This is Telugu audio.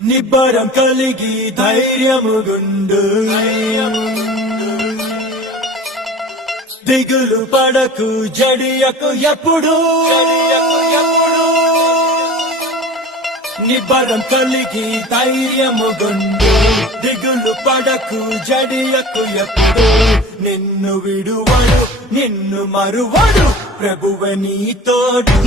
నిబ్బరం కలిగి ధైర్యముగుండు దిగులు పడకు జడియకు ఎప్పుడు నిబ్బరం కలిగి ధైర్యముగుండు దిగులు పడకు జడియకు ఎప్పుడు నిన్ను విడువడు నిన్ను మరువడు ప్రభువే నీ తోడు